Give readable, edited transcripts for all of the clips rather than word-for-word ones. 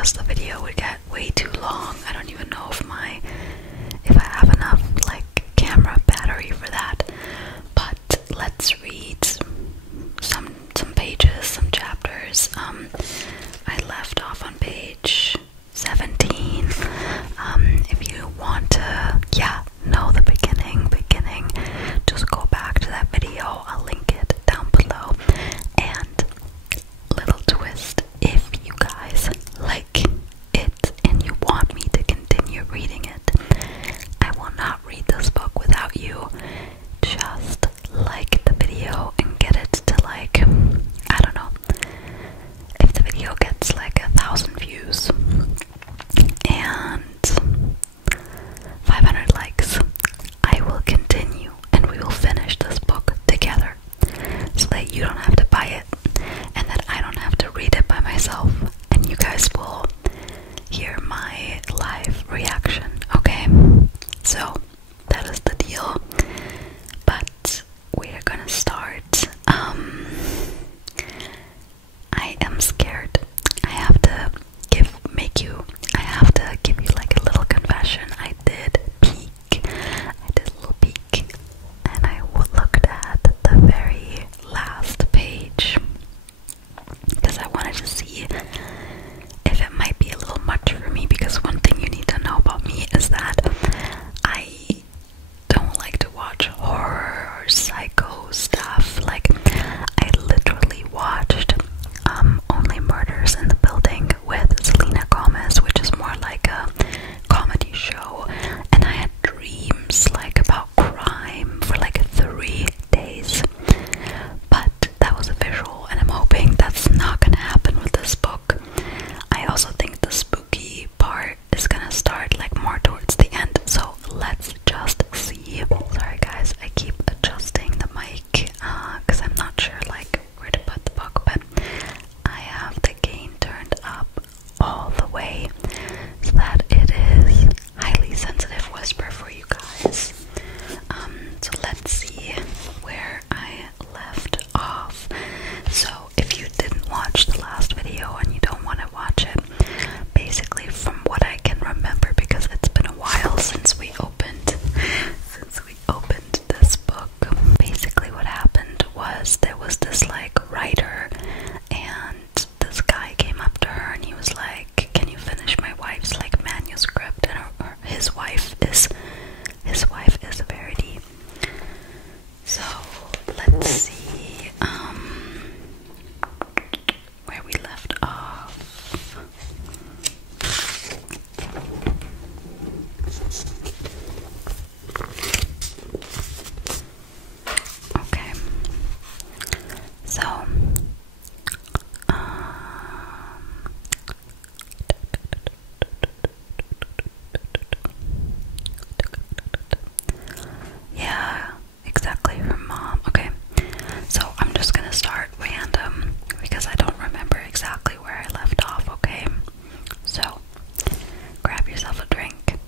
because the video would get way too long. I don't even know if I have enough like camera battery for that. But let's read some pages, some chapters. I left off on page 17. If you want to, know the beginning, just go back to that video. I'll link it down below. And little twist, if you guys like it and you want me to continue reading it, I will not read this book without you. Just like the video and get it to like, I don't know, if the video gets like 1,000 views and 500 likes, I will continue and we will finish this book together so that you don't have to buy it and that I don't have to read it by myself and you guys will hear my live reaction, okay? So that is the deal. But we're gonna start. I am scared. I have to give you like a little confession. I did a little peek, and I looked at the very last page because I wanted to see if it might be a little much for me, because one thing you need to know about me is that I don't like to watch horror or psycho stuff. Like, I literally watched Only Murders in the Building with Selena Gomez, which is more like a comedy show, and I had dreams like about crime for like 3 days. But that was a visual, and I'm hoping that's not gonna happen with this book. I also think the spooky part is gonna start like more towards the end, so let's just see. Sorry guys, I keep adjusting the mic because I'm not sure like where to put the book, but I have the gain turned up all the way so that it is highly sensitive whisper for you guys. So let's see where I left off. So if you didn't watch the last video and you don't want to watch it, basically from what I can remember, because it's been a while since we opened this book, basically what happened was there was this like writer, and this guy came up to her and he was like, can you finish my wife's like manuscript? And his wife is Verity. So let's see where we left off. Okay, so yeah, exactly, her mom. Okay, so I'm just gonna start random because I don't remember exactly where I left off, okay? So grab yourself a drink,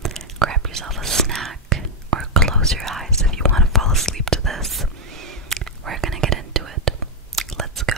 grab yourself a snack, or close your eyes if you want to fall asleep to this. We're gonna get into it. Let's go.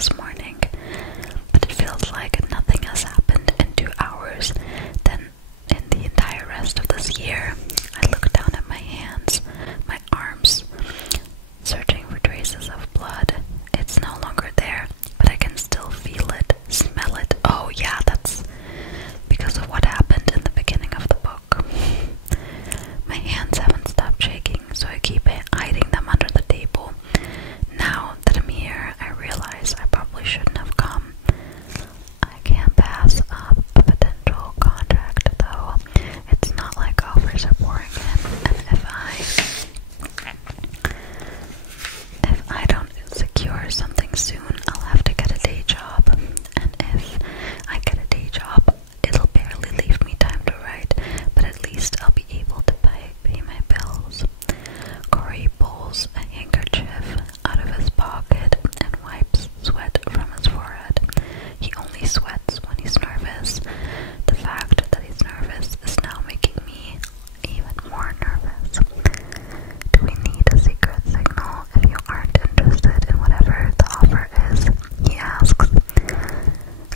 this morning, but it feels like nothing has happened in 2 hours. Then in the entire rest of this year, I look down at my hands, my arms, searching for traces of blood. It's no longer there, but I can still feel it, smell it. Oh yeah, that's because of what happened in the beginning of the book. My hands haven't stopped shaking, so I keep hiding them under the table. Now that I'm here, I realize I probably shouldn't have come. I can't pass up a potential contract, though. It's not like offers are pouring in, and if I don't secure something soon, I'll have to get a day job. And if I get a day job, it'll barely leave me time to write, but at least I'll be able to pay my bills. Corey pulls a handkerchief out of his pocket and wipes sweat from his forehead. He only sweats when he's nervous. The fact that he's nervous is now making me even more nervous. Do we need a secret signal if you aren't interested in whatever the offer is? He asks.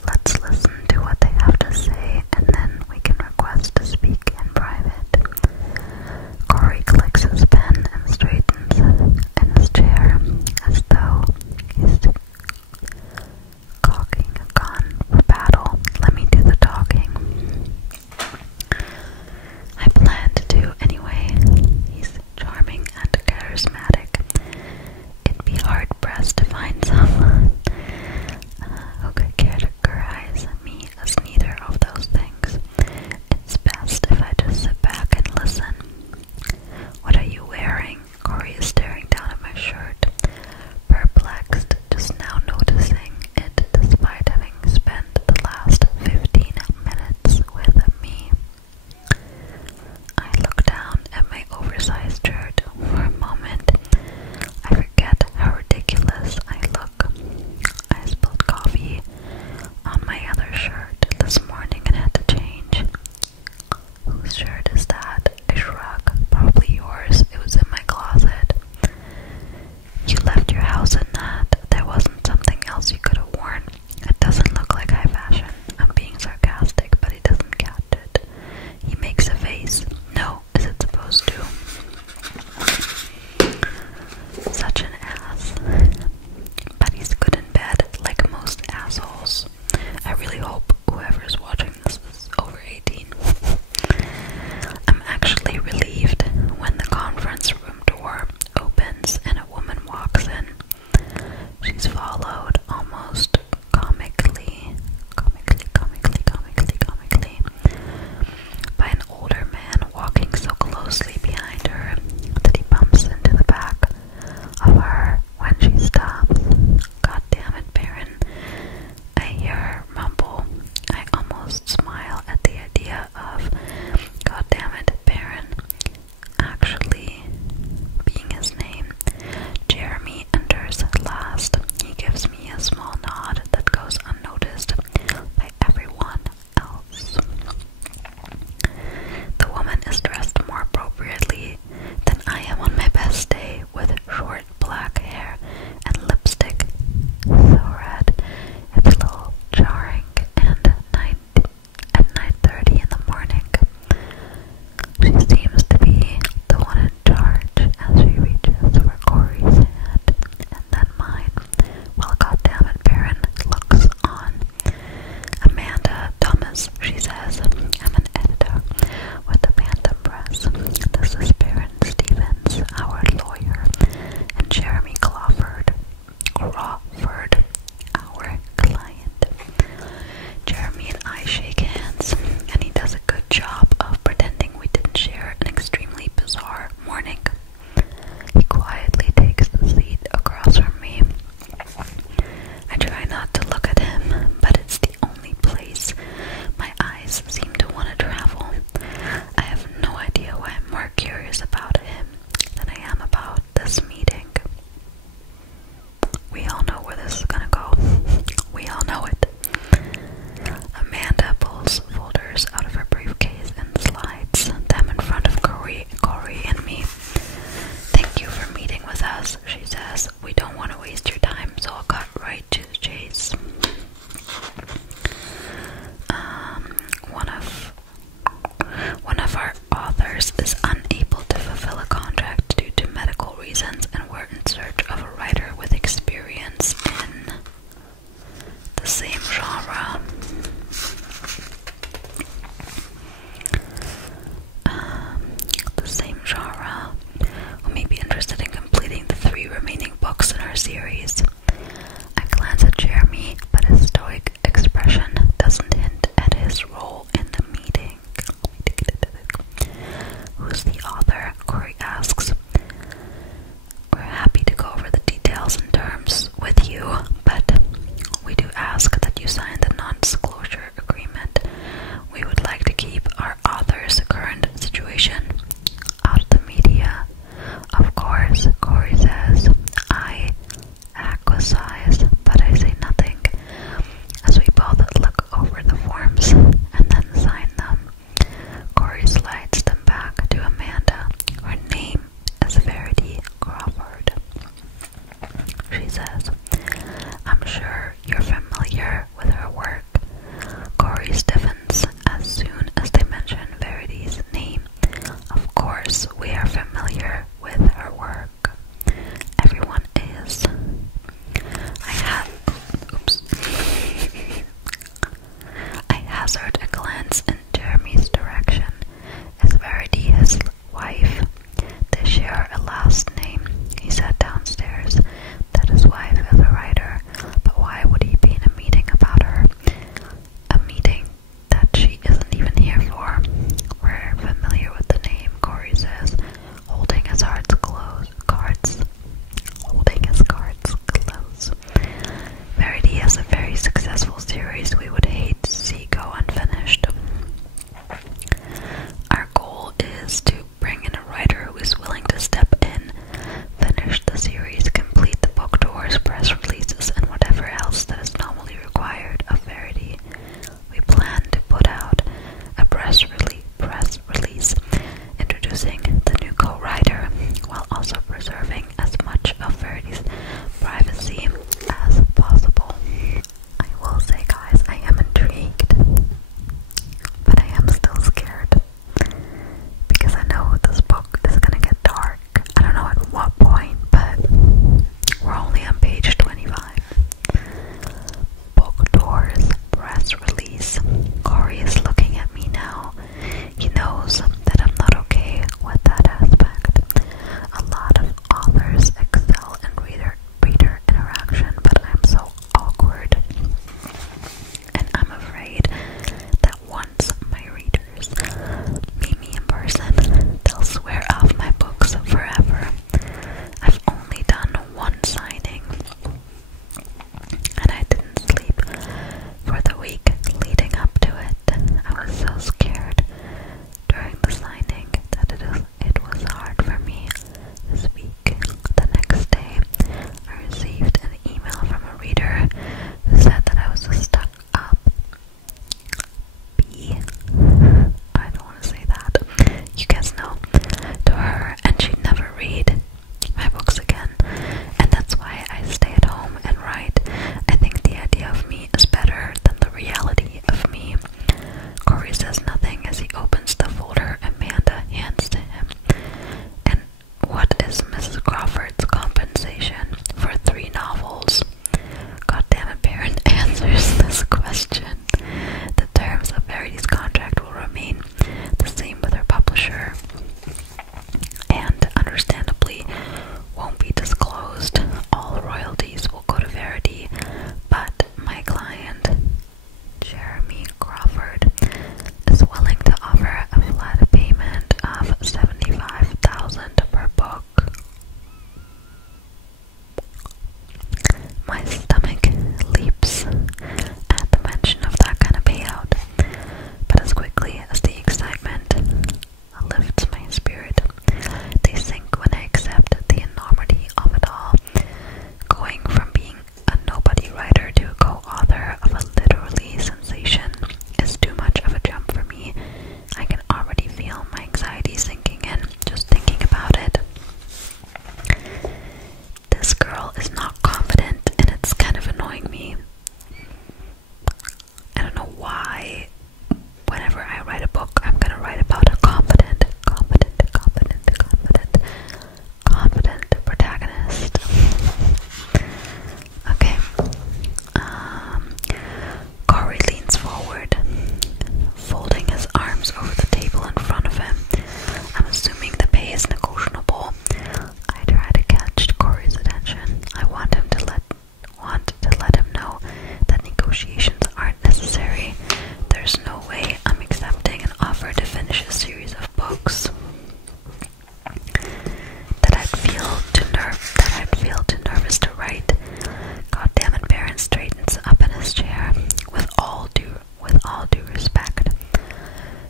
Let's listen to what they have to say, and then we can request to speak in private. Corey clicks his pen and straightens in his chair as though he's cocking a gun for battle. Let me do the talking. I plan to do anyway. He's charming and charismatic. It'd be hard-pressed to find someone who could categorize me as neither of those things. It's best if I just sit back and listen. What are you wearing? Corey is staring down at my shirt, perplexed, just now noticing it despite having spent the last 15 minutes with me. I look down at my oversized shirt for a moment. I forget how ridiculous I look. I spilled coffee on my other shirt this morning and had to change. Whose shirt is that? I shrug. Probably yours. It was in my closet. You left your house in that. There wasn't something else you could have worn. It doesn't look like high fashion. I'm being sarcastic, but he doesn't catch it. He makes a face. No, is it supposed to? Such an ass. But he's good in bed, like most assholes. I really hope whoever's watching this is over 18. I'm actually relieved when the conference room door opens and a woman walks in. She's followed almost comically by an older man walking so closely behind her that he bumps into the back of her when she stops. God damn it, Baron. I hear her mumble. I almost smile at the idea of God damn it, Baron actually being his name. Jeremy enters last. He gives me successful series we would hate to see go unfinished. Our goal is to bring in a writer who is willing to step in, finish the series, complete the book tours, press releases, and whatever else that is normally required of Verity. We plan to put out a press release introducing the new co-writer while also preserving as much of Verity's privacy as possible. I will say, guys, I am intrigued, but I am still scared because I know this book is gonna get dark. I don't know at what point, but we're only on page 25. Book tours, press release. Corey is looking at me now. He knows that I'm not okay with that aspect. A lot of authors excel in reader interaction, but I'm so awkward. And I'm afraid that once my readers meet me in person, they'll swear off my books forever. I've only done one signing, and I didn't sleep for the week leading up to it. I was so scared during the signing that it was hard for me to speak. The next day, I received an email from a reader who said that I was a stuck up bee. I don't want to say that. You guys know. To her, and she'd never read my books again. And that's why I stay at home and write. I think the idea of me is better than the reality of me. Corey says nothing as he opens the folder Amanda hands to him. And what is Mrs. Crawford's compensation for 3 novels? Goddammit, Parent answers this question. The terms of Verity's contract will remain the same with her publisher, and understandably won't be disclosed. All royalties will go to Verity, but my client, Jeremy Crawford, is willing to offer a flat payment of $75,000 per book. My stomach leaps at the mention of that kind of payout, but as quickly as the excitement lifts my spirit, they sink when I accept the enormity of it all. Going from being a nobody writer to a co-author of a literally sensation is too much of a jump for me. I can already feel my anxiety sinking in just thinking about it. This girl is not confident, and it's kind of annoying me. I don't know why. Whenever I write a book, I'm gonna write about a confident protagonist. Okay. Corey leans forward, folding his arms over the table in front of him. I'm assuming the pay is negotiable. I try to catch Corey's attention. I want to let him know that negotiations aren't necessary. There's no way I'm accepting an offer to finish a series of books that I'd feel too nervous to write. Goddammit, Baron straightens up in his chair. With all due respect,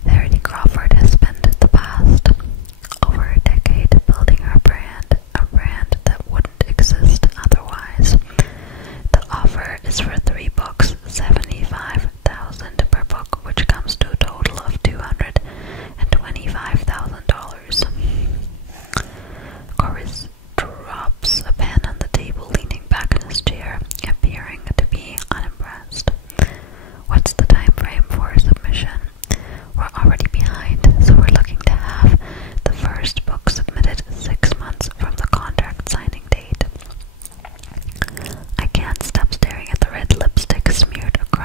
Verity Crawford has spent the past over a decade building her brand, a brand that wouldn't exist otherwise. The offer is for 3 books, $75,000 per book, which comes to a total of $225,000. Corey drops a pen on the table, leaning back in his chair, appearing to be unimpressed. What's the time frame for submission? We're already behind, so we're looking to have the first book submitted 6 months from the contract signing date. I can't stop staring at the red lipstick smeared across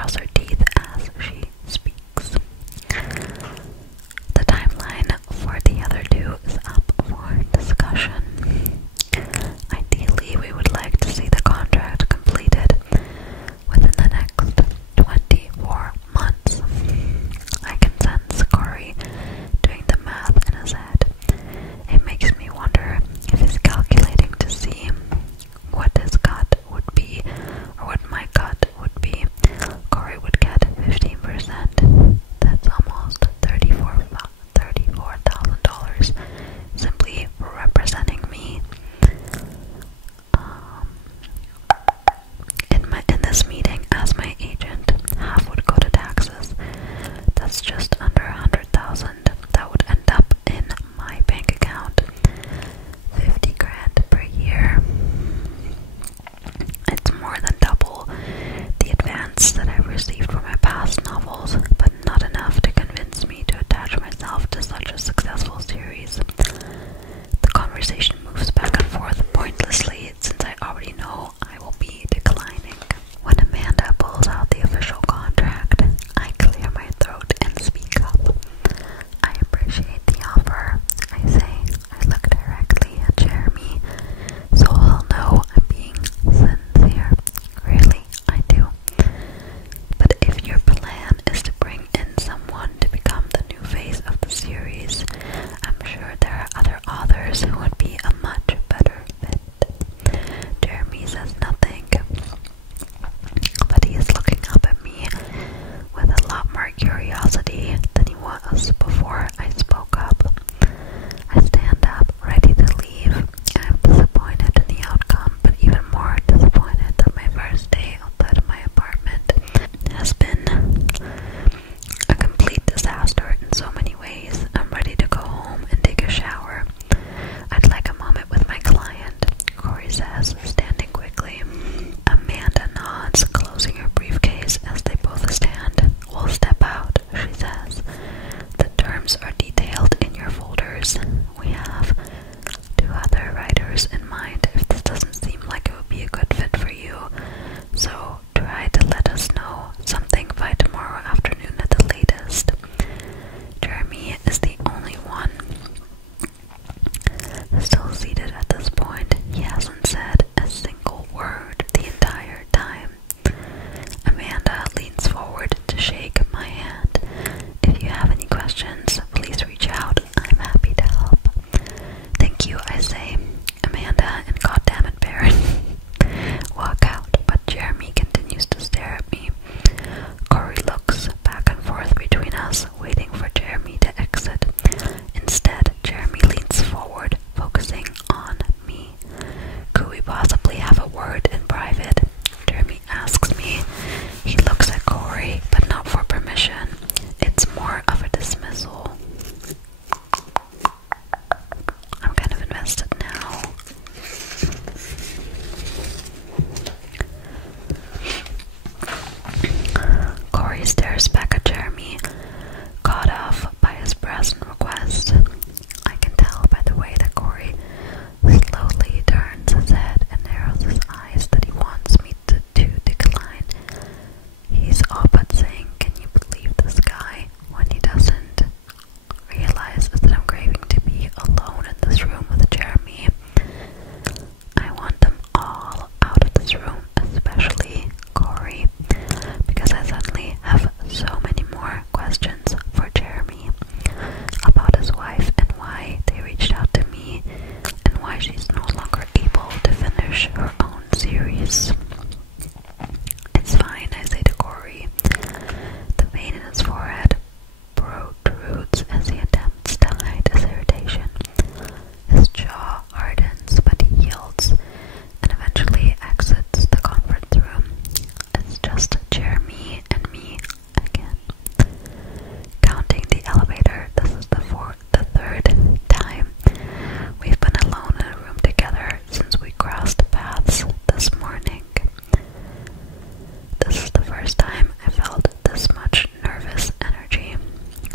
first time I felt this much nervous energy.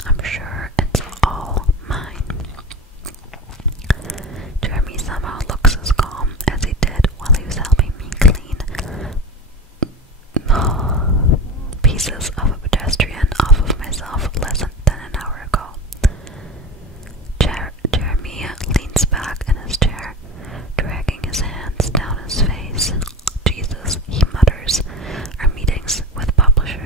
I'm sure it's all mine. Jeremy somehow looks as calm as he did while he was helping me clean pieces of a pedestrian off of myself less than an hour ago. Jeremy leans back in his chair, dragging his hands down his face. Jesus, he mutters. Our meetings with publishers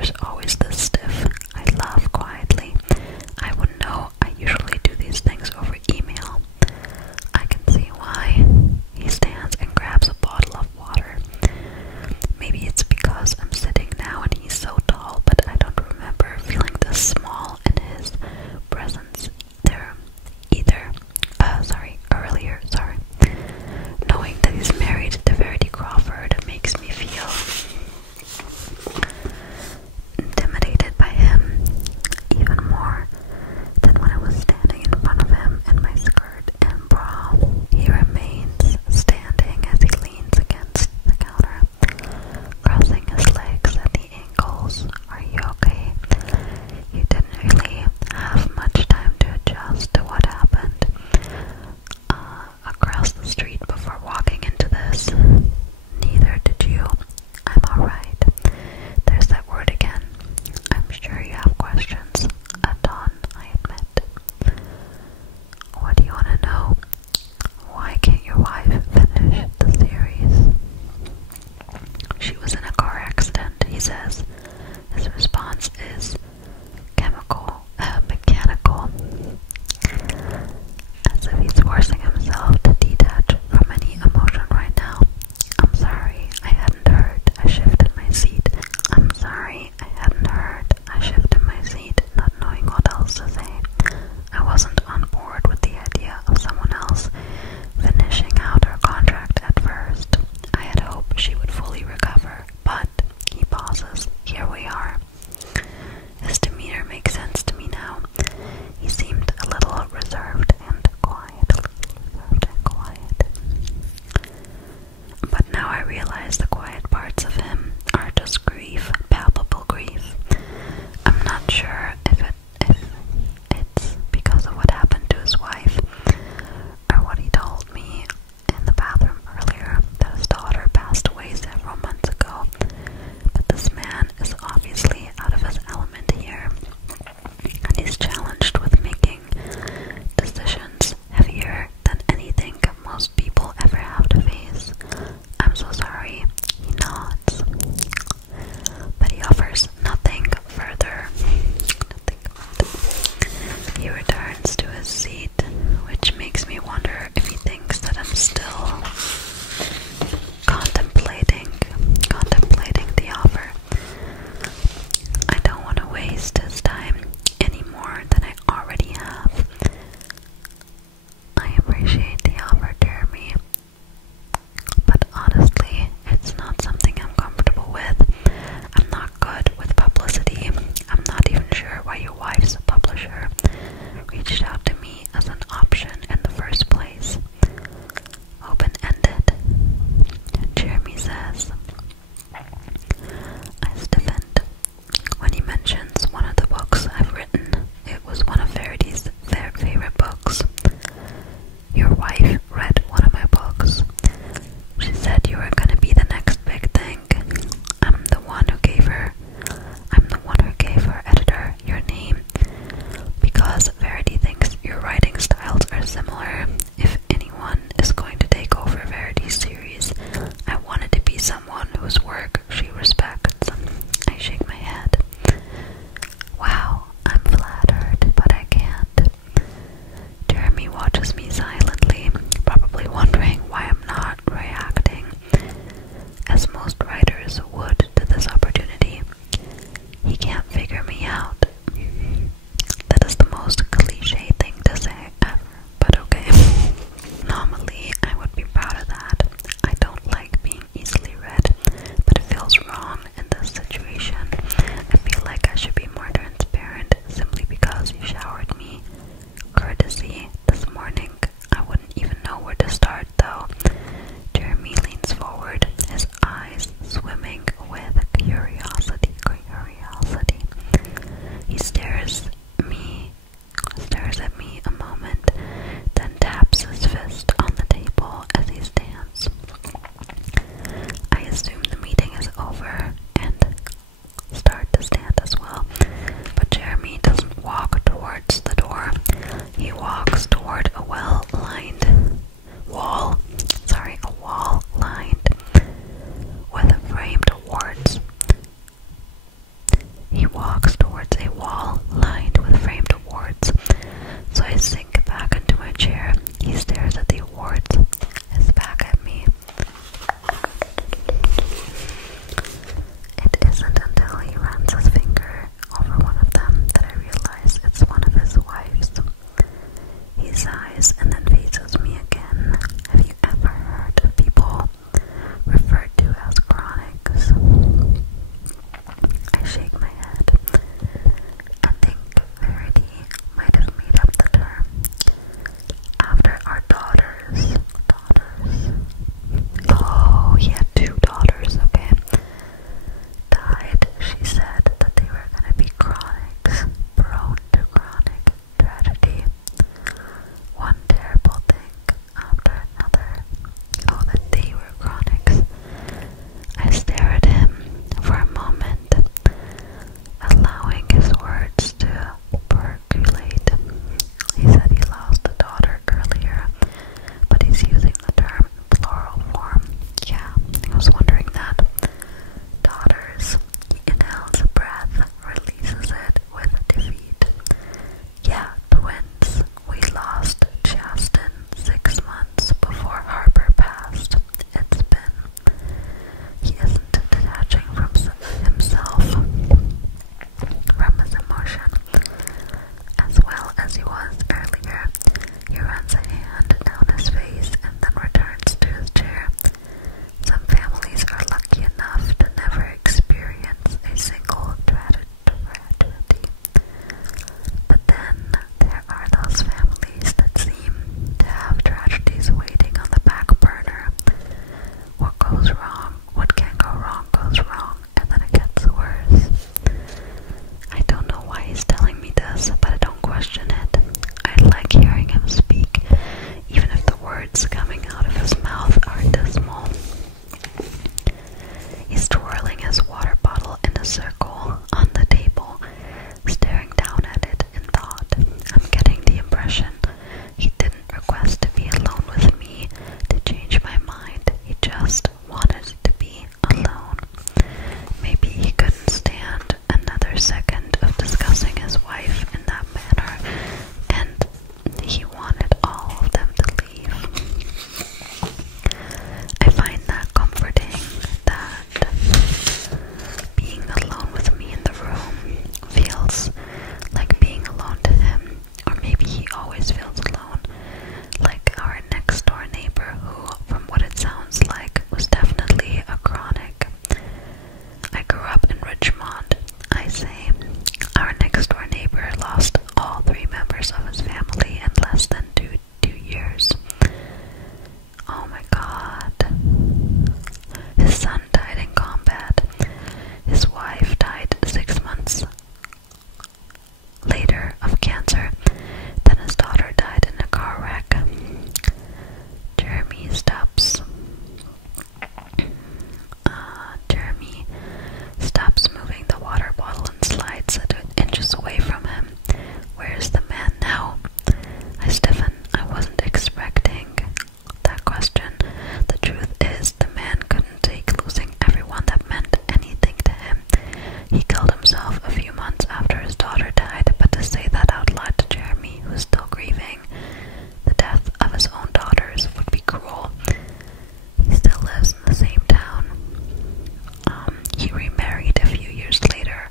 He remarried a few years later,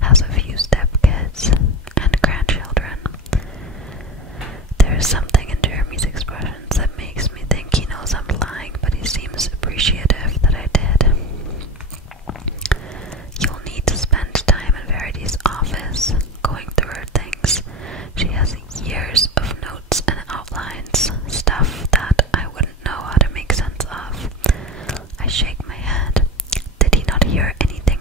has a few stepkids and grandchildren. There is something in Jeremy's expressions that makes me think he knows I'm lying, but he seems appreciative that I did. You'll need to spend time in Verity's office, going through her things. She has years of notes and outlines, stuff that I wouldn't know how to make sense of. I shake my head. Did he not hear anything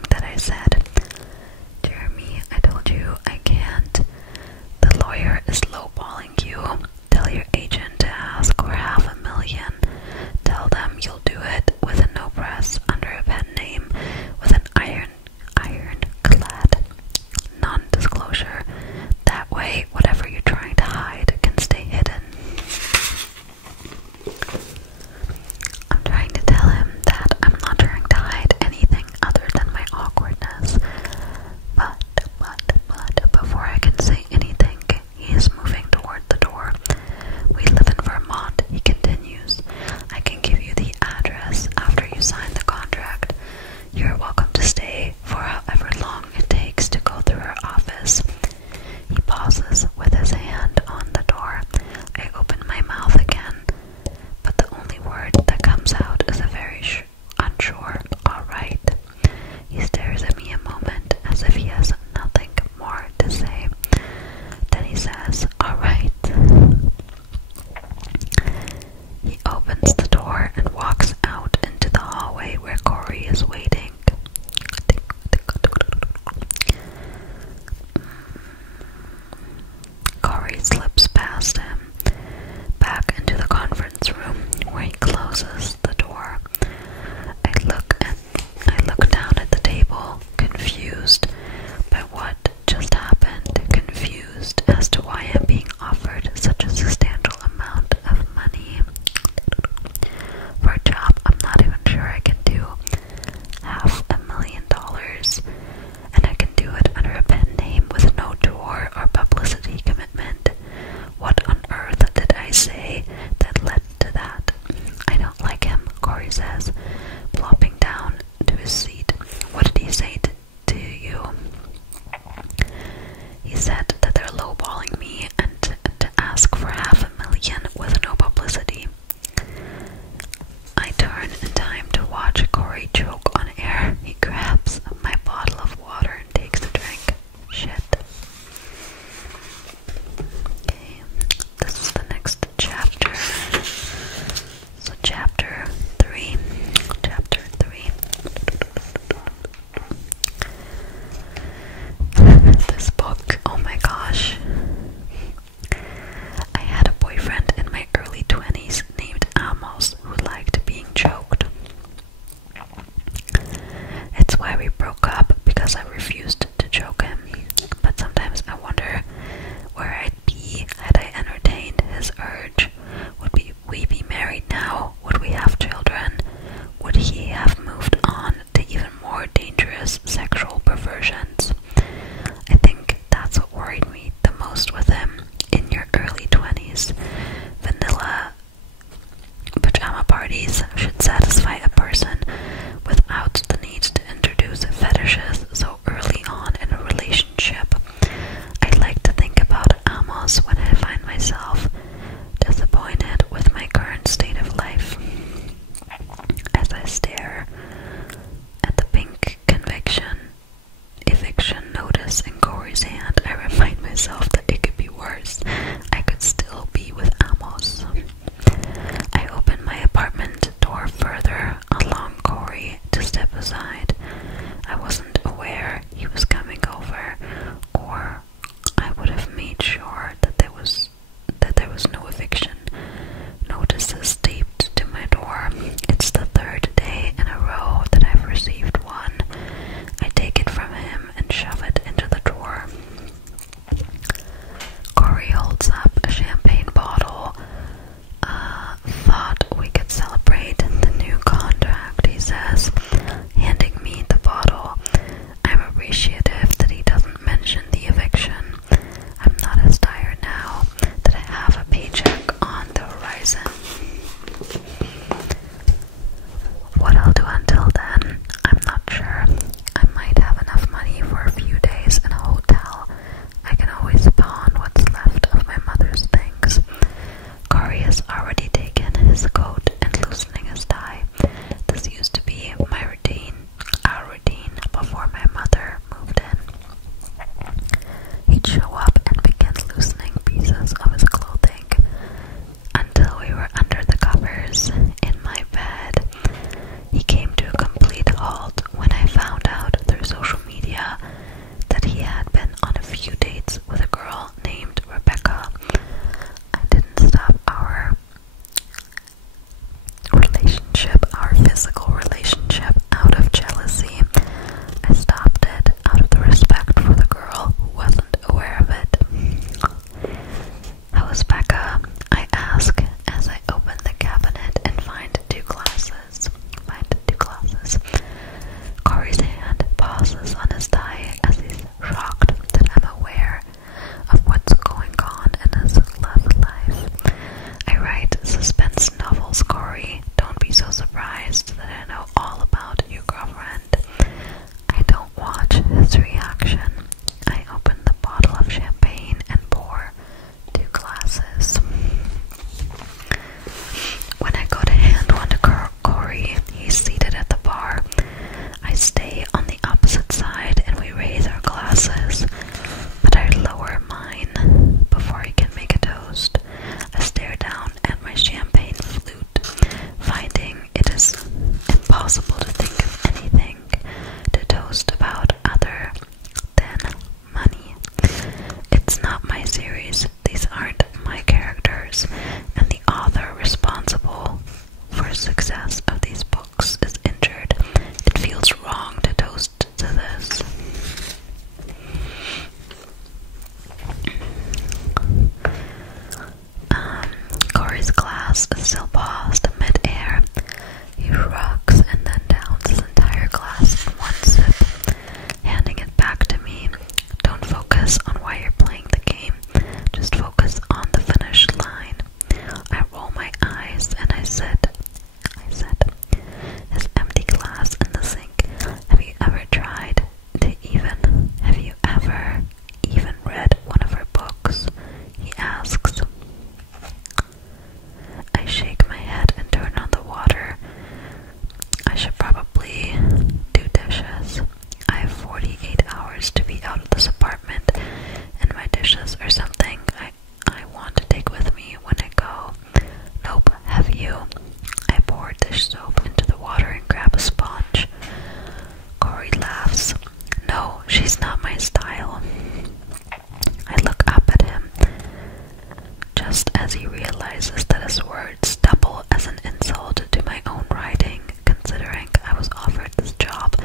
his words double as an insult to my own writing, considering I was offered this job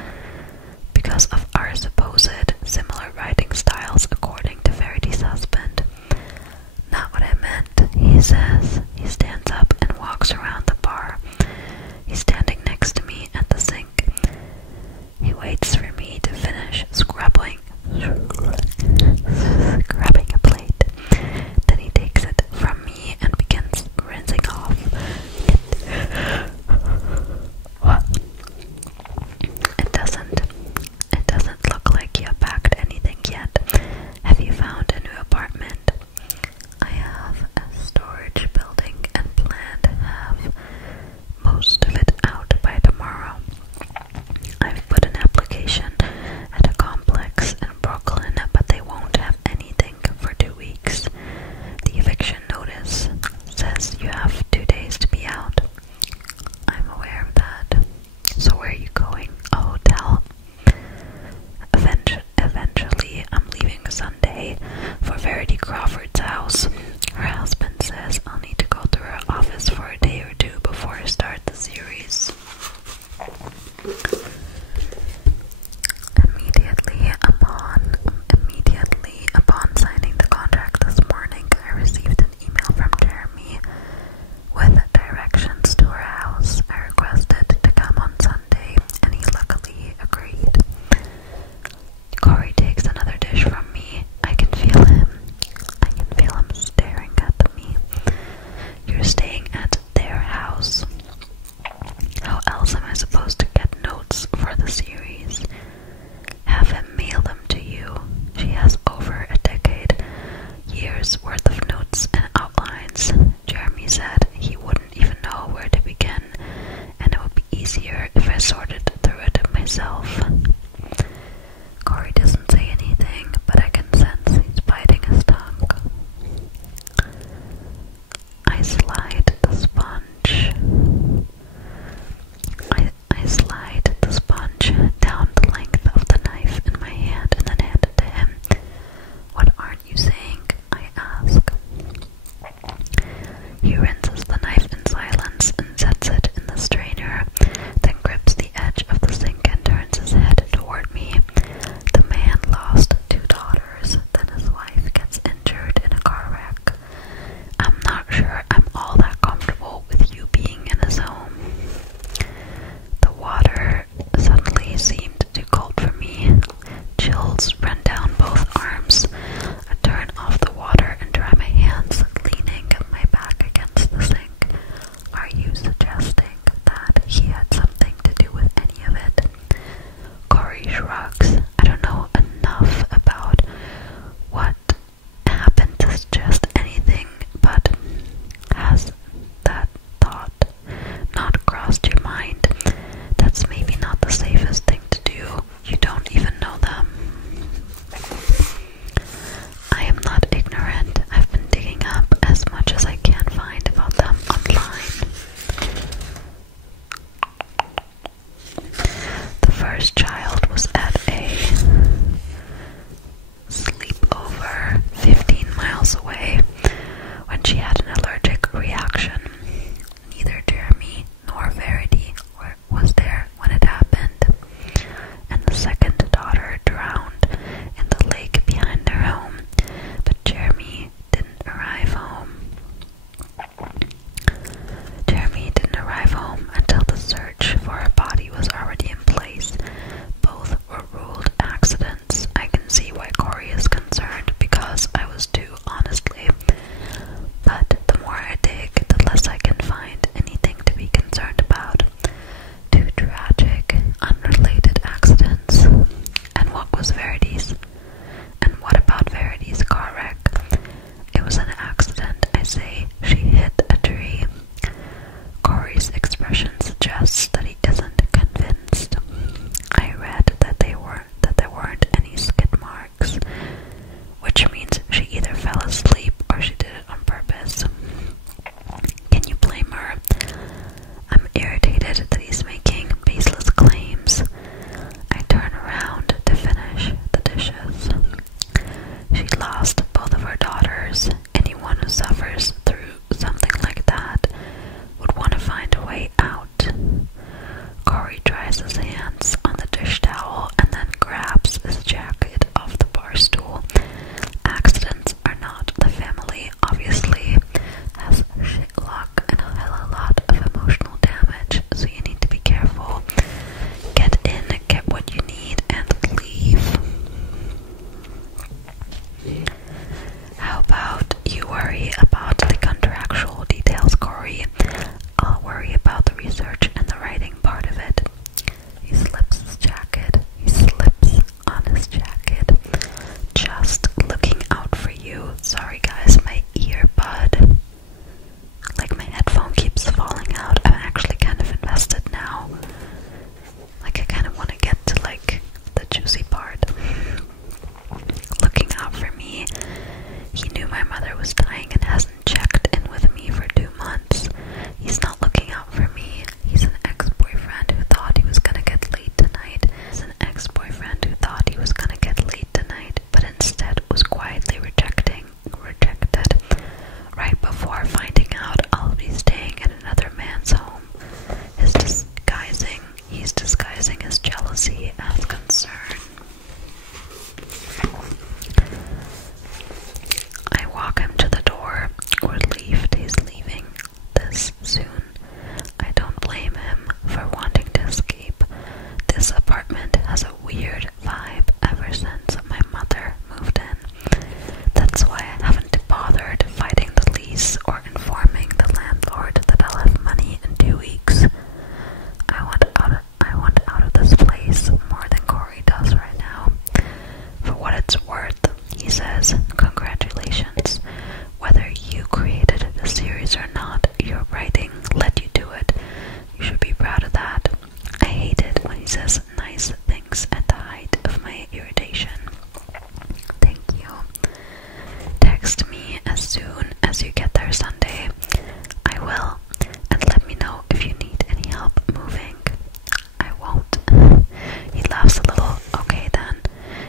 because of our supposed similar writing styles, according to Verity's husband. Not what I meant, he says. He stands up and walks around the bar. He's standing next to me at the sink. He waits for me to finish scrubbing a plate. Then he takes it from me and begins rinsing off It doesn't look like you have packed anything yet. Have you found a new apartment? I have a storage building and plan to have most of it out by tomorrow. I've put an application at a complex in Brooklyn, but they won't have anything for 2 weeks. The eviction notice says you have 2 days to be out. I'm aware of that. So where are you going? A hotel? Eventually, I'm leaving Sunday for Verity Crawford's house. Her husband says I'll need to go to her office for a day or two before I start the series. Immediately upon signing the contract this morning, I received an email from Jeremy with directions to her house. I requested to come on Sunday, and he luckily agreed. Corey takes another dish from me. I can feel him. Staring at me. You're staying at their house. How else am I supposed to get notes for the series? Have him mail them to you. She has over a years worth of notes and outlines. Jeremy said he wouldn't even know where to begin, and it would be easier if I sorted through it myself. Corey doesn't say anything, but I can sense he's biting his tongue. I slide the sponge down the length of the knife in my hand and then hand it to him. What aren't you saying? I ask. He rinses the knife in silence and sets it in the strainer, then grips the edge of the sink and turns his head toward me. The man lost 2 daughters, then his wife gets injured in a car wreck. I'm not sure I'm all that comfortable with you being in his home. The water suddenly seemed too cold for me. Chills run down both arms. I turn off the water and dry my hands, leaning my back against the sink. Are you suggesting that he had something to do with any of it? Corey shrugs. I don't know enough about what happened to suggest anything, but has that thought not crossed your mind? That's maybe not the safest thing to do. You don't even know them. I am not ignorant. I've been digging up as much as I can find about them online. The first child was at a sleepover 15 miles away when she had an allergic reaction. Neither Jeremy nor Verity was there when it happened, and the second daughter drowned in the lake behind their home, but Jeremy didn't arrive home. Until the search for her body was already in place. Both were ruled accidents. I can see why Corey is concerned, because I was too, honestly. But the more I dig, the less I can find anything to be concerned about. 2 tragic, unrelated accidents. And what about Verity's car wreck? It was an accident, I say. She hit a tree. Corey's expression suggests that he isn't convinced. I read that there weren't any skid marks, which means she either fell asleep or she did it on purpose. Can you blame her? I'm irritated that he's making baseless claims. I turn around to finish the dishes. was gonna get laid tonight, but instead was quietly rejected right before finding out I'll be staying in another man's home. He's disguising his jealousy as concern. I walk him to the door. Relieved he's leaving this soon. I don't blame him for wanting to escape. This apartment has a weird vibe ever since my mother moved in. That's why I haven't bothered fighting the lease or informing the landlord that I'll have money in 2 weeks. I want out of this place more than Corey does right now. For what it's worth, he says, congratulations. Whether you created the series or not, your writing let you do it. You should be proud of that. I hate it when he says nice things at the height of my irritation. Thank you. Text me as soon as you get there Sunday. I will. And let me know if you need any help moving. I won't. He laughs a little. Okay then.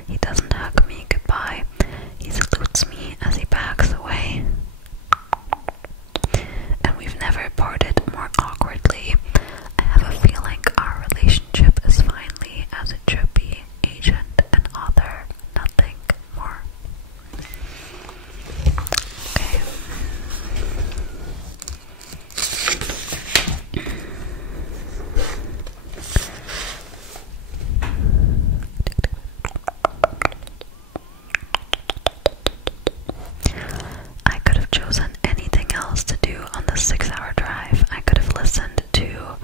He doesn't hug me goodbye. He salutes me as he backs away. And we've never parted more awkwardly. I have a feeling our relationship is finally as it should be. Agent and author. Nothing more. Okay. I could have chosen anything else to do on the 6-hour drive. I could have listened to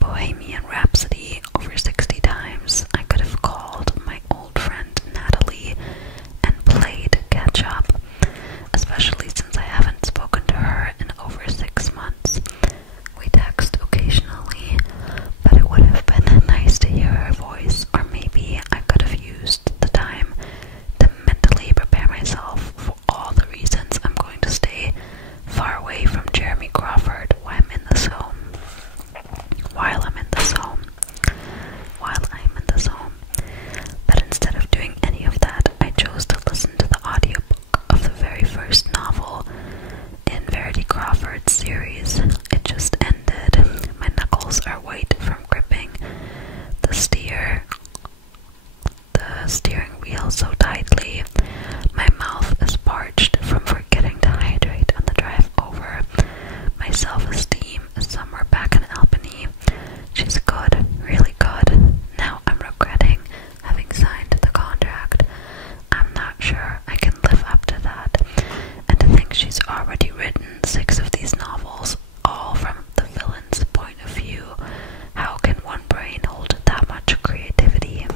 Bohemian Rhapsody over 60 times. I could have called my old friend Natalie and played catch up, especially since I haven't spoken to her in over 6 months. We text occasionally, but it would have been nice to hear her voice, or maybe I could have used the time to mentally prepare myself for all the reasons I'm going to stay far away from Jeremy Crawford while I'm in this home. But instead of doing any of that, I chose to listen to the audiobook of the very first novel in Verity Crawford's series. It just ended. My knuckles are white from gripping the steering wheel so tightly. My mouth is parched from forgetting to hydrate on the drive over. My self-esteem is somewhere back in Albany. She's good, really good. Now I'm regretting having signed the contract. I'm not sure I can live up to that. And to think she's already written 6 of these novels, all from the villain's point of view. How can one brain hold that much creativity?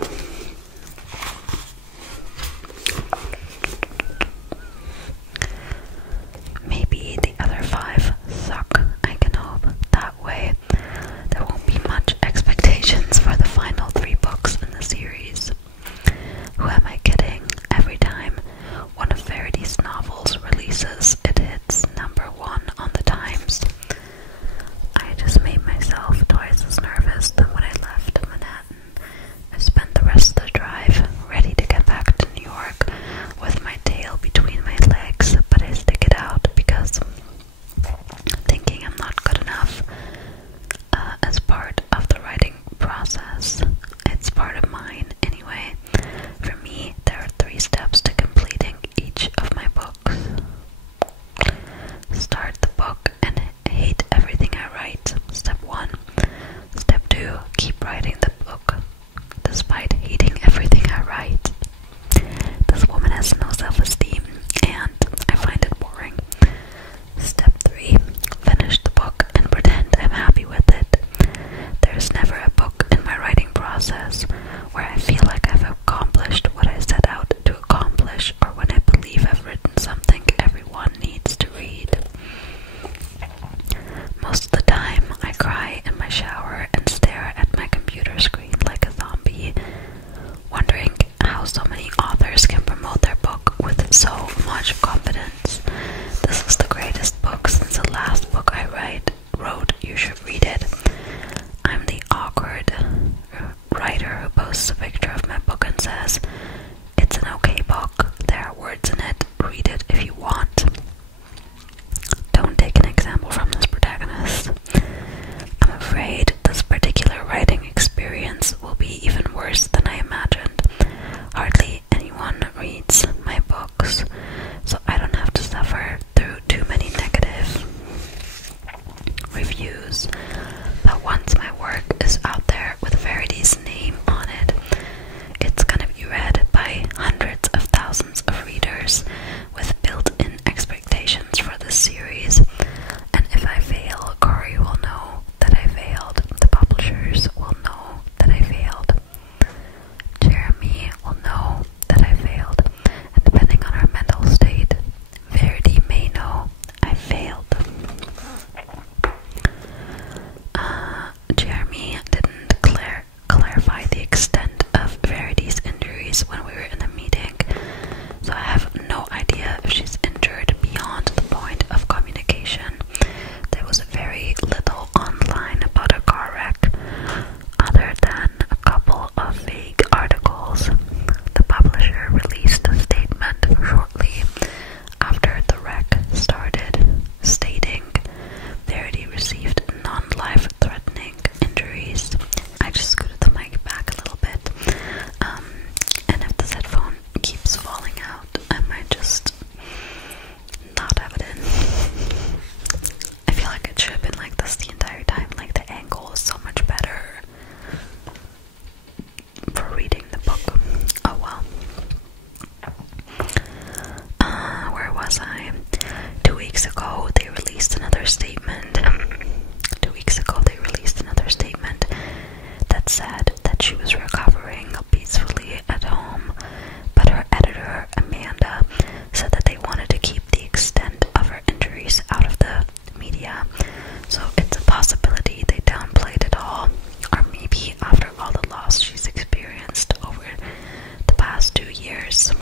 years.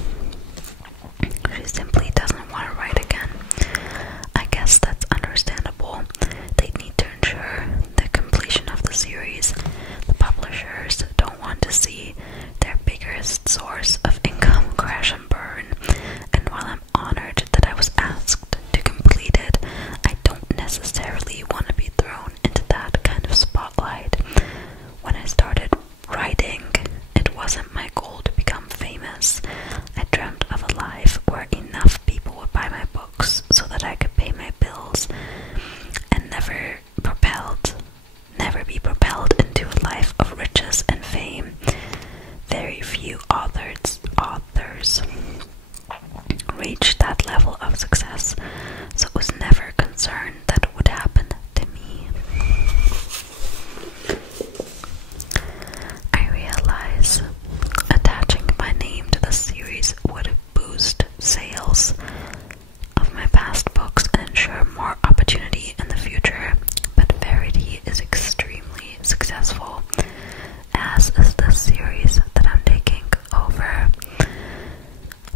She simply doesn't want to write again. I guess that's understandable. They need to ensure the completion of the series. The publishers don't want to see their biggest source of income crash and burn. And while I'm honored that I was asked to complete it, I don't necessarily want to be thrown into that kind of spotlight. When I started writing, it wasn't my goal to become famous. I dreamt of a life where enough people would buy my books so that I could pay my bills and never be propelled into a life of riches and fame. Very few authors reach that level of success, so I was never concerned that it would happen to me. I realize attaching my name to the series would boost sales of my past books and ensure more opportunity in the future, but Verity is extremely successful, as is the series that I'm taking over.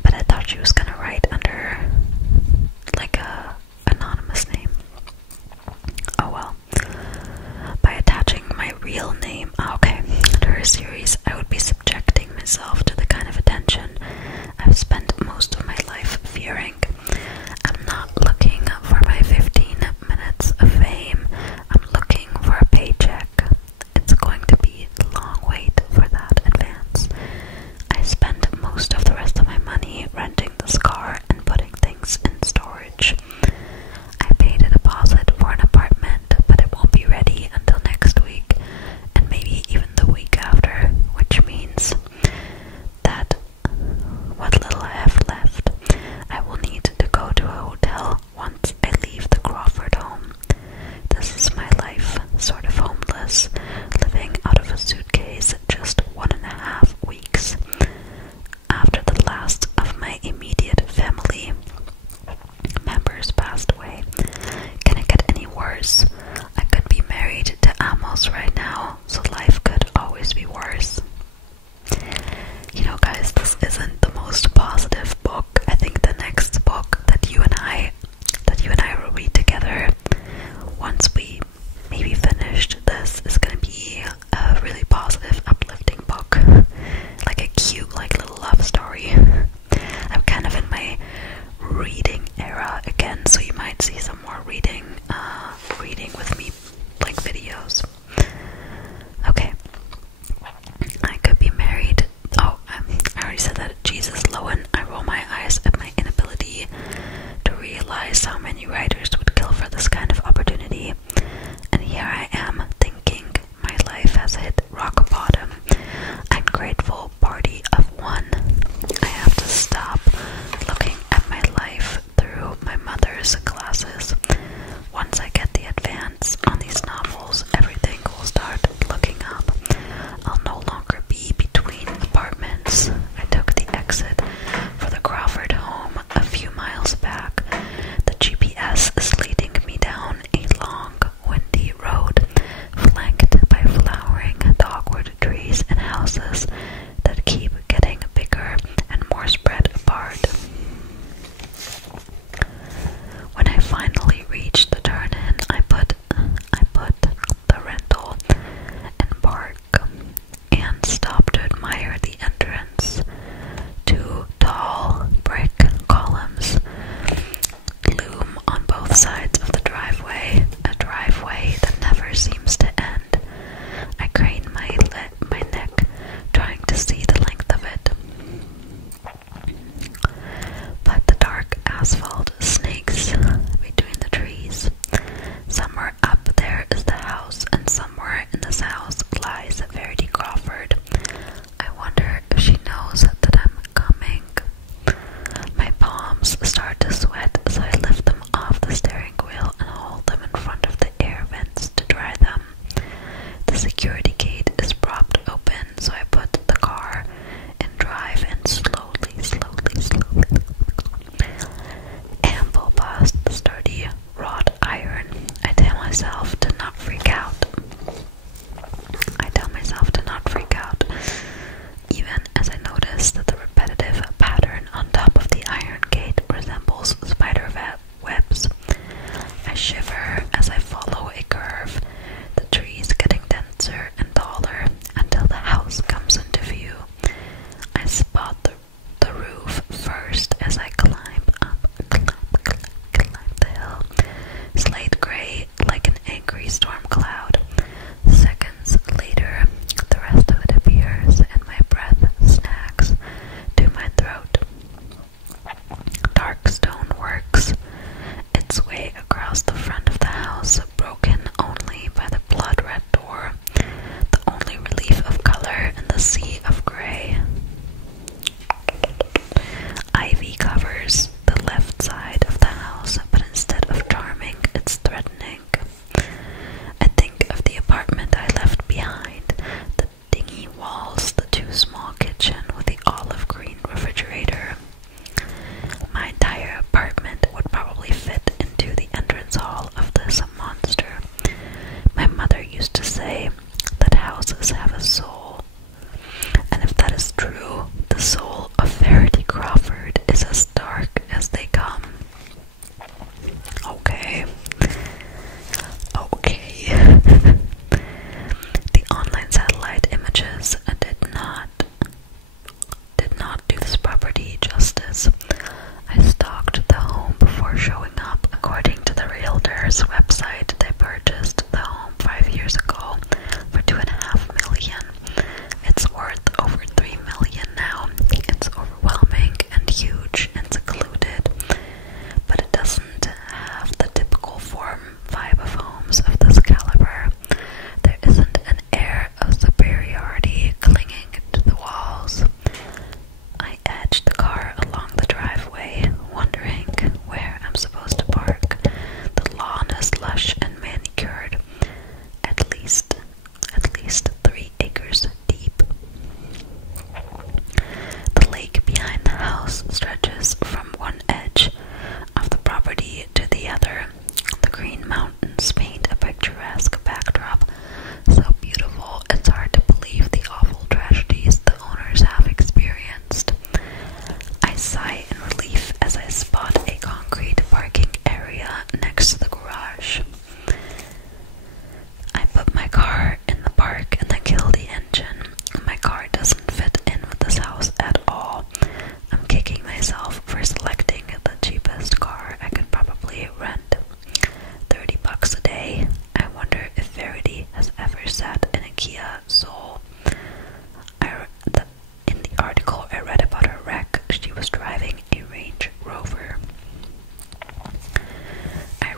But I thought she was gonna write under like a anonymous name. Oh well. By attaching my real name, okay, to her series, I would be subjecting myself to the kind of attention I've spent most of my life fearing. I'm not looking for my 15 minutes of fame. I'm looking for a paycheck. It's going to be a long wait for that advance. I spend most of the rest of my money renting this car and putting things in storage. I paid a deposit for an apartment, but it won't be ready until next week, and maybe even the week after, which means that what little I have left, I will need to go to a hotel once I leave the Crawford home. This is my life, sort of homeless, living out of a suitcase just 1.5 weeks. After the last of my immediate family members passed away. Can it get any worse? I could be married to Amos right now, so life could always be worse. You know, guys, this isn't the most positive book. I think the next book that you and I will read together, once we maybe finished this, is gonna be a really positive, uplifting book. Like a cute, like little love story. I'm kind of in my reading era again, so you might see some more reading with me, like videos. Okay. I could be married. Oh, I already said that. Jesus, Lowen. I roll my eyes at my inability to realize how many writers would kill for this kind of opportunity. And here I am thinking my life has hit rock bottom. I'm grateful, party of one. I have to stop looking at my life through my mother's glasses. Once I get the advance on these novels, everything will start looking up. I'll no longer be between apartments. I took the exit for the Crawford home a few miles back. The GPS is leading me down a long, windy road, flanked by flowering dogwood trees and houses that keep getting bigger and more spread apart. When I finally reached the turn-in, I put the rental and park and stopped to admire the entrance. 2 tall brick columns loom on both sides of the driveway, a driveway that never seems to end. I crane my neck, trying to see the length of it. But the dark asphalt snakes between the trees. Somewhere up there is the house, and somewhere in this house lies Verity Crawford. I wonder if she knows that I'm coming. My palms start to sweat, so I lift them off the steering wheel and hold them in front of the air vents to dry them. The security gate is propped open, so I put the car in drive and slowly amble past the sturdy wrought iron. I tell myself to not freak out. even as I notice that the repetitive pattern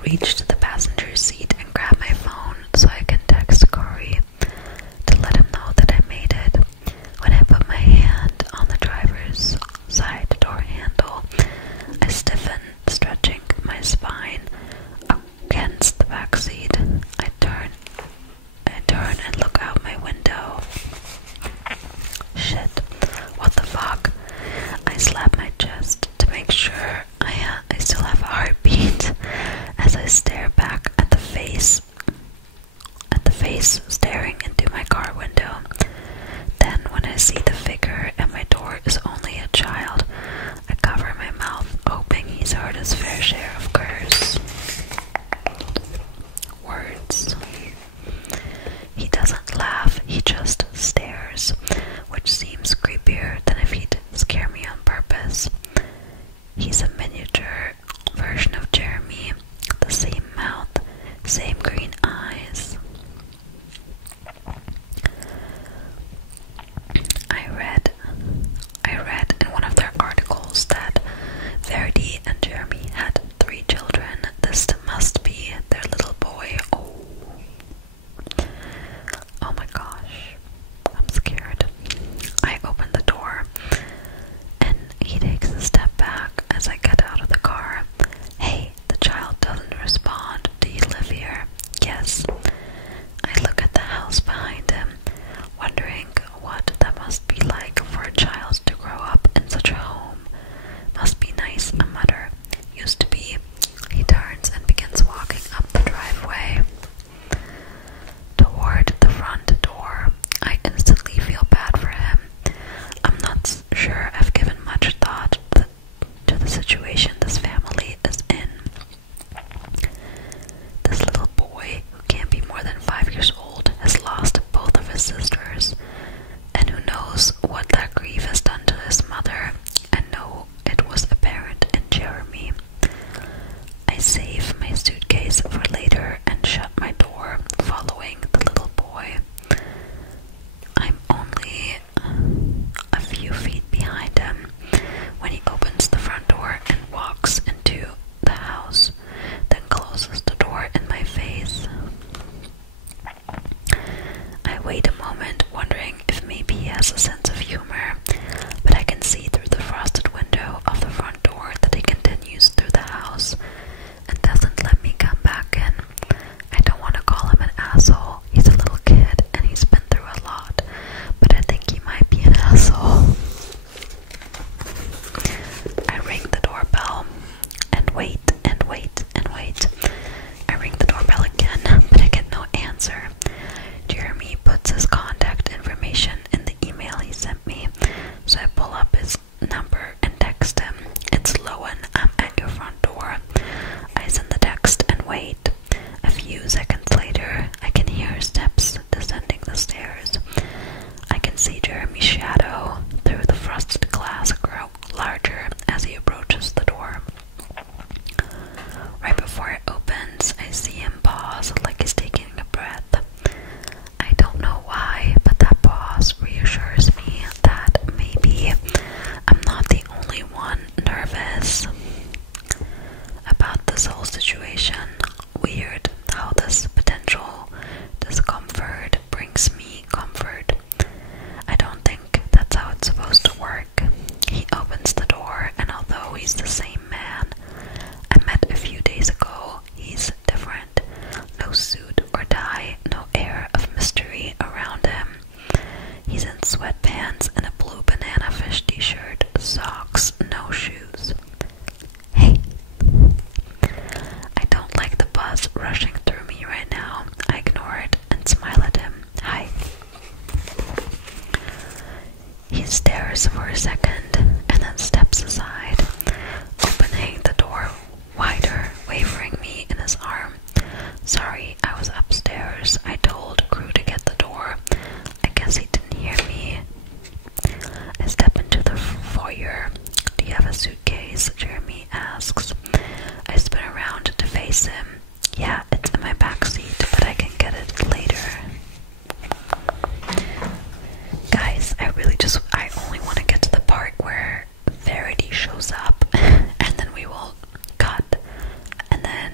reach to the passenger seat and grab my phone so I can text Corey to let him know that I made it. When I put my hand on the driver's side door handle, I stiffen, stretching my spine against the back seat. I turn and look out my window. Shit, what the fuck? I slap my chest to make sure I still have a heartbeat as I stare back at the face staring into my car window. Then when I see the figure at my door is only a child, I cover my mouth, hoping he's heard his fair share of curse words. He doesn't laugh, he just stares, which seems creepier than if he'd scare me on purpose. He's a miniature version of Jeremy, the same mouth, same green eyes. I read in one of their articles that Verity and Jeremy had 3 children. This must be their little boy. Oh my gosh, I'm scared. I open the door and he takes a step back as I get out of the car. Hey, the child doesn't respond. Do you live here? Yes. I look at the house behind him, wondering what that must be like for a child to grow up in such a home. Must be nice, I mutter. Used to be. He turns and begins walking up the driveway toward the front door. I instantly feel bad for him. I'm not sure I've given much thought to the situation this family is in. This little boy, who can't be more than 5 years old, has lost both of his sisters, and who knows what that grief has done to his mother, and know it was apparent in Jeremy. I save my suitcase for later and shut my door, following the little boy. I'm only a few feet behind him when he opens the front door and walks into the house, then closes the door in my face. I wait a moment, wondering if maybe he has a sense of humor, but I can see through the frosted window of the front door that he continues through the house and doesn't let me come back in. I don't want to call him an asshole. He's a little kid and he's been through a lot, but I think he might be an asshole. I ring the doorbell and wait and wait and wait. I ring the doorbell again, but I get no answer. Jeremy puts his contact information in the email he sent me, so I pull up his number and text him. It's Lowen, I'm at your front door. I send the text and wait. A few seconds later, I can hear steps descending the stairs. I can see Jeremy's shadow through the frosted glass grow larger as he approaches the door. Right before it opens, I see him pause like he's taking a breath. I don't know why, but that pause reassures me that maybe I'm not the only one nervous about this whole situation. Weird how this potential discomfort brings me comfort. I don't think that's how it's supposed to work. He opens the door, and although he's the same man I met a few days ago, he's different. No suit or tie, no air of mystery around him. He's in sweatpants and a blue banana fish t-shirt, socks, no shoes. Hey. I don't like the buzz rushing through me right now. I ignore it and smile at him. Hi. He stares for a second and then steps aside, opening the door wider, wavering me in his arm. Sorry, I was upstairs. I told Crew to get the door. I guess he didn't hear me. I step into the foyer. Do you have a suitcase? Jeremy asks. I spin around to face him. Yeah, it's in my back seat, but I can get it later. Guys, I only want to get to the part where Verity shows up, and then we will cut, and then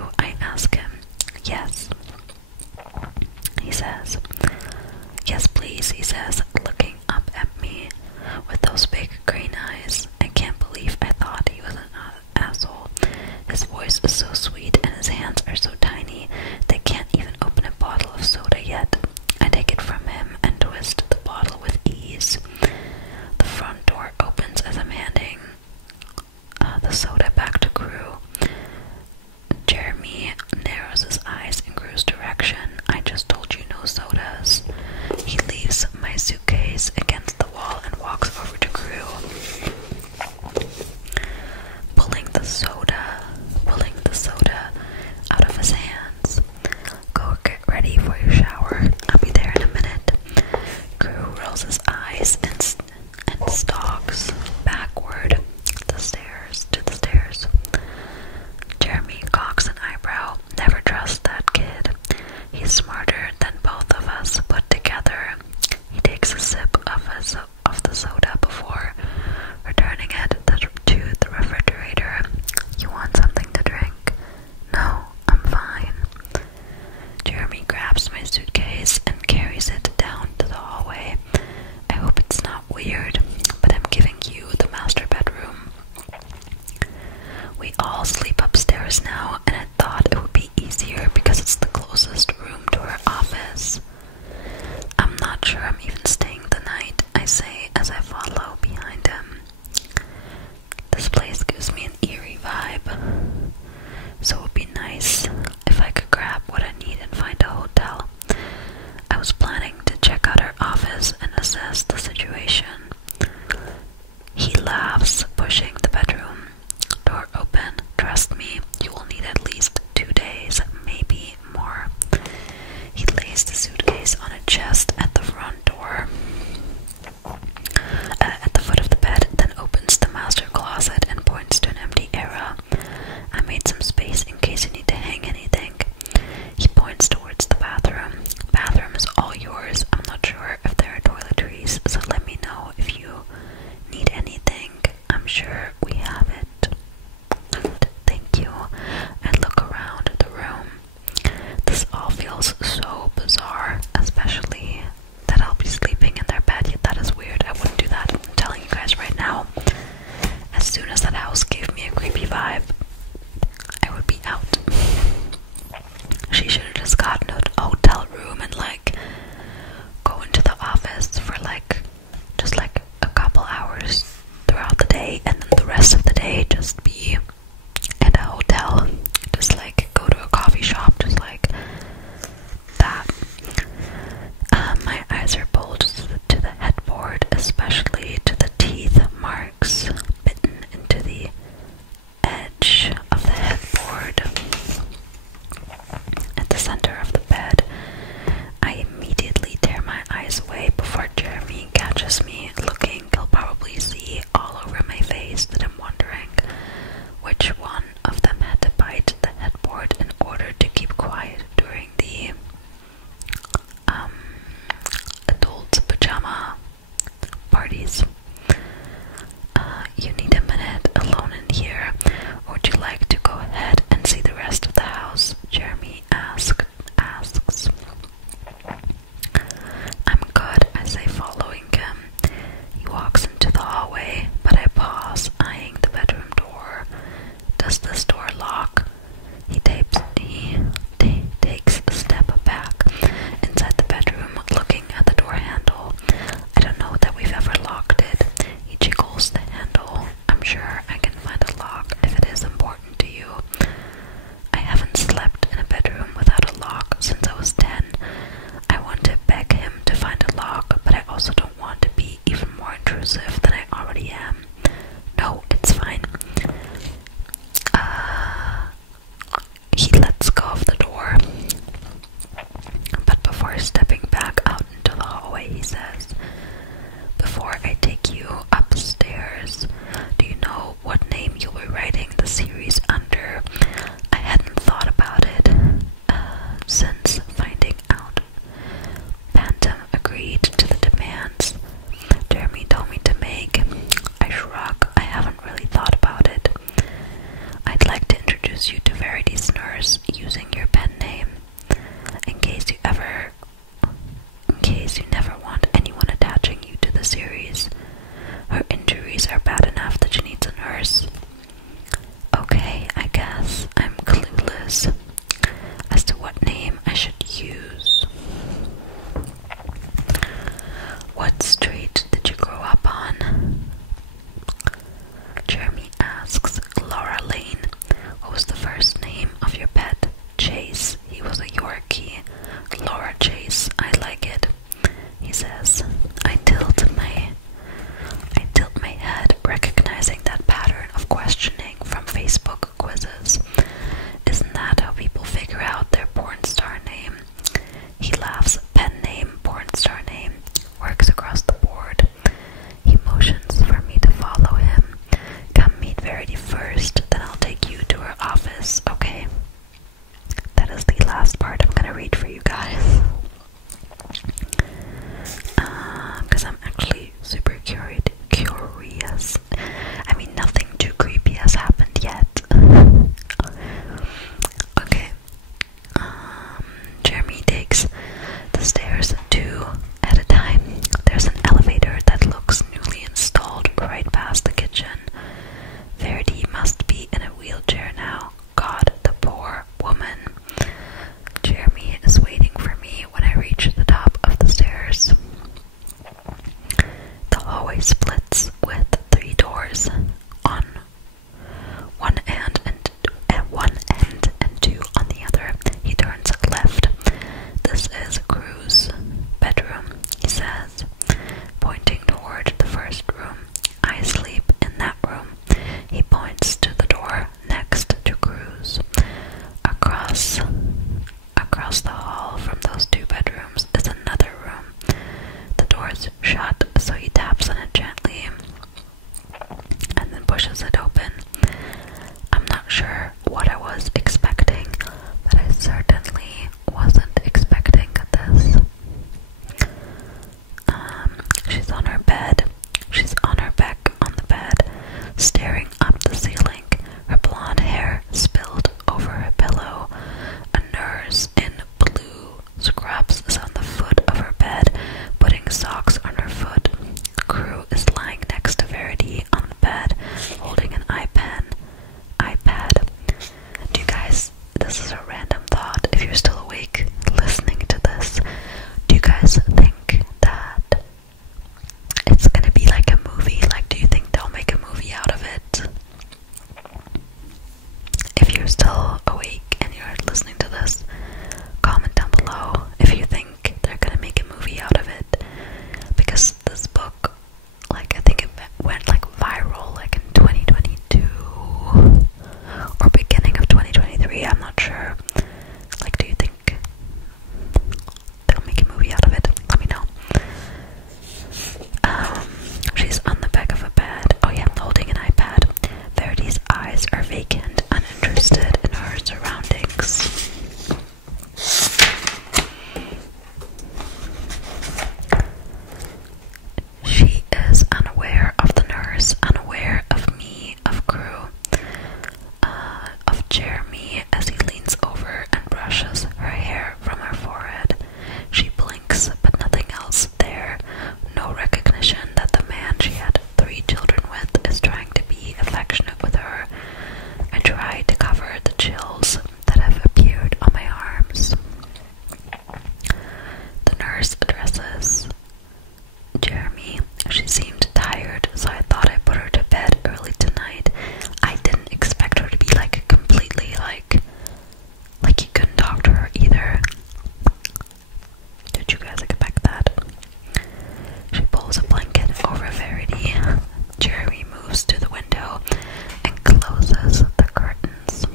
you?" I ask him. "Yes." He says. "Yes, please," he says, looking up at me with those big green eyes. I can't believe I thought he was an asshole. His voice is so sweet and his hands are so tiny they can't even open a bottle of soda yet. I take it from him and twist the bottle with ease. The front door opens as I'm handing the soda back to Crew. Jeremy narrows his eyes in Crew's direction. "I just told you no sodas." He leaves my suitcase against the wall and walks over to Crew, pulling the soda out of his hands. "Go get ready for your shower. I'll be there in a minute." Crew rolls his eyes and stalks backward to the stairs. Jeremy cocks an eyebrow. "Never trust that kid. He's smarter than both of us put together." He takes a sip of the soda before returning it to the refrigerator. "You want something to drink?" "No, I'm fine." Jeremy grabs my suitcase and carries it down to the hallway. I hope it's not weird, but I'm giving you the master bedroom. We all sleep upstairs now, and I thought it would be easier because it's the closest room to our office. "I'm not sure I'm even staying the night," I say as I follow behind him. This place gives me an eerie vibe, so it would be nice if I could grab what I need and find a hotel. I was planning to check out our office and assess the situation. He laughs, pushing the bedroom door open. "Trust me, you will need at least 2 days, maybe more." introduce you to Verity's nurse using your pen name. In case you never want anyone attaching you to the series. Her injuries are bad enough that she needs a nurse. Okay, I guess I'm clueless as to what name I should use. What street did you grow up on? Jeremy asks Laura Lane. What was the first name of your pet? Chase. He was a Yorkie. Laura Chase. I like it. He says. I tilt my head, recognizing that pattern of questioning from Facebook quizzes. Isn't that how people figure out their porn star name? He laughs. Pen name, porn star name. Works across the board. He motions for me to follow him. Come meet Verity first, then I'll take you to her office, okay? That is the last part I'm gonna read for you guys. Because I'm actually super curious. I mean, nothing too creepy has happened yet. Okay. Jeremy takes the stairs 2 at a time. There's an elevator that looks newly installed right past the kitchen. Verity must be in a wheelchair now. God, the poor woman. Jeremy is waiting for me when I reach the top of the stairs. The hallway splits with 3 doors on one end and 2 on the other. He turns left. This is Crew's bedroom, he says, pointing toward the first room. I sleep in that room. He points to the door next to Crew's. Across the hall from those 2 bedrooms is another room. The door's shut, so he taps on it gently and then pushes it open. I'm not sure what I was expecting, but I certainly wasn't expecting this. She's on her bed. She's on her back on the bed, staring up the ceiling. Her blonde hair spilled over her pillow. A nurse in blue scrubs is on the foot of her bed, putting socks on her foot. Crew is lying next to Verity on the bed, holding an iPad. Do you guys, this is a random thought, if you're still awake listening to this, do you guys think that it's gonna be like a movie? Like, do you think they'll make a movie out of it? If you're still awake and you're listening to this, comment down below if you think they're gonna make a movie out of it. Because this book, like, I think it went like viral like in 2022 or beginning of 2023, I'm not sure. Like, do you think they'll make a movie out of it? Let me know. She's on the back of a bed. Oh yeah, holding an iPad. Verity's eyes are vacant, uninterested in her surroundings. She is unaware of the nurse, unaware of me, of Crew, of Jeremy as he leans over and brushes her hair from her forehead. She blinks, but nothing else there. No recognition that the man she had 3 children with is trying to be affectionate with her. I try to cover the chills that have appeared on my arms. The nurse addresses Jeremy. She seemed tired, so I thought I put her to bed early tonight. I didn't expect her to be like completely like you couldn't talk to her either. Did you guys expect that? She pulls a blanket over Verity. Jeremy moves to the window and closes the curtains.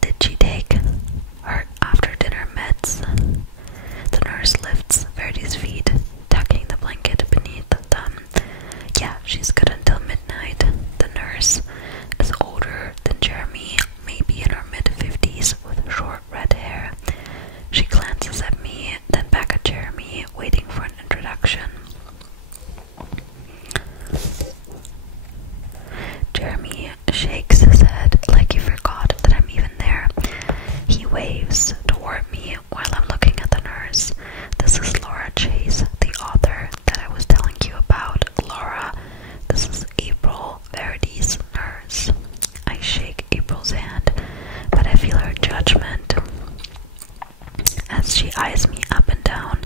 Did she take her after dinner meds? The nurse lifts Verity's feet, tucking the blanket beneath them. Yeah, she's good until midnight. The nurse is older than Jeremy, maybe in her mid-50s with short red hair. She glances at me, then back at Jeremy, waiting for an introduction. Jeremy shakes his head judgment as she eyes me up and down.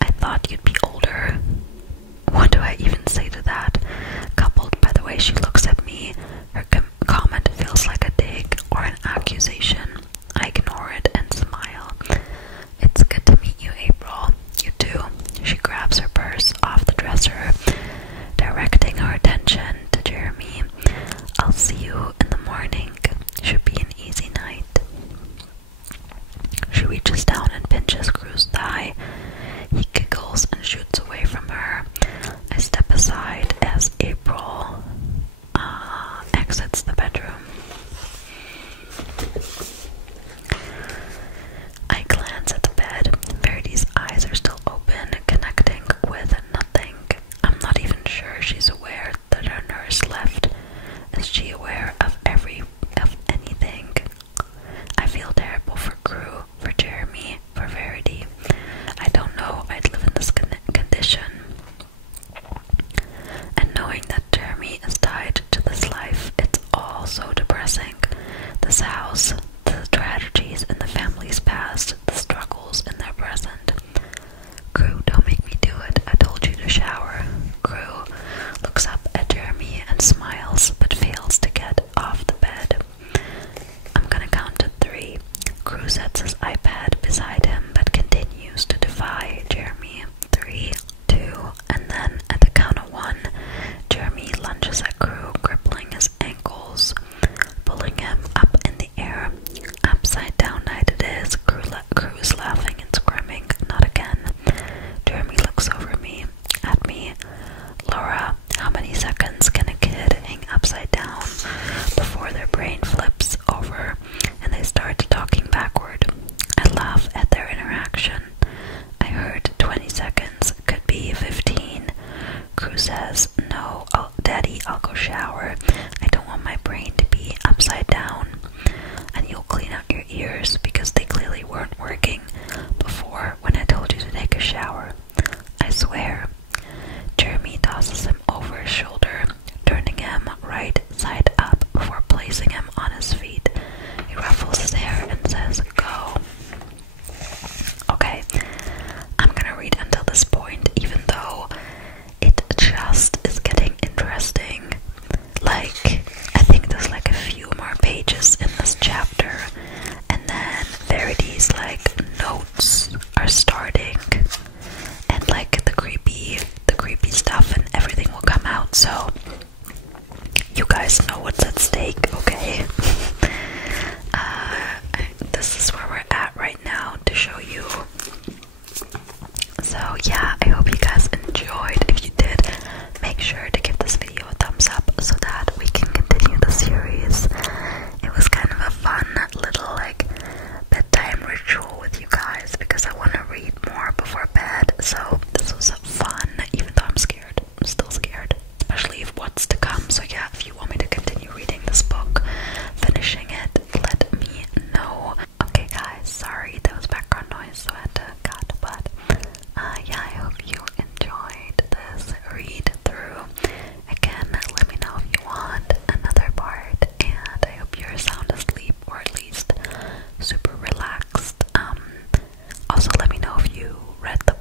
I thought you'd be older. What do I even say to that? Coupled by the way she looks at me, her comment feels like a dig or an accusation. I ignore it and smile. It's good to meet you, April. You too. She grabs her purse off the dresser, directing her attention to Jeremy. I'll see you in the morning. Should be an easy night. She reaches down and pinches Crew's thigh. He giggles and shoots away from her. I step aside as April exits the bedroom. I glance at the bed. Verity's eyes are still open, connecting with nothing. I'm not even sure she's aware that her nurse left. Is she aware of anything? I feel terrible for Crew, for Jeremy, for Verity. I don't know I'd live in this condition. And knowing that Jeremy is tied to this life, it's all so depressing. This house, the tragedies in the family's past, the struggles in their present. Crew, don't make me do it. I told you to shower. Crew looks up at Jeremy and smiles, but fails to get off the bed. I'm gonna count to 3. Crew sets his iPad beside him, but continues to defy Jeremy. 3, 2, and then at the count of 1, Jeremy lunges at Crew, crippling his ankles, pulling him up in the air. Upside down night it is. Crew is laughing and screaming. Not again. Jeremy looks over at me. Laura, how many seconds can a kid hang upside down before their brain flips over and they start talking backward? I laugh at their interaction. I heard 20 seconds, could be 15. Crew says, no, Daddy, I'll go shower. I don't want my brain to be upside down. And you'll clean out your ears because they clearly weren't working before when I told you to take a shower. I swear. Jeremy tosses him over his shoulder, turning him right side up before placing him on his feet. He ruffles his hair and says, go. Okay, I'm gonna read until this point, even though it just is getting interesting. Like, I think there's like a few more pages in this chapter, and then Verity's like notes are starting, and like the creepy stuff and everything will come out, so you guys know what's at stake, okay? This is where we're at right now to show you. So yeah, I hope you guys enjoyed. If you did, make sure to give this video a thumbs up so that we can continue the series. It was kind of a fun little like bedtime ritual with you guys because I want to read more before bed, so this was fun, even though I'm scared. I'm still scared, especially of what's to come. So yeah, if you want me to continue reading this book, finishing it, let me know. Okay guys, sorry there was background noise, so I had to cut, but yeah, I hope you enjoyed this read through. Again, let me know if you want another part, and I hope you're sound asleep, or at least super relaxed. Also let me know if you read the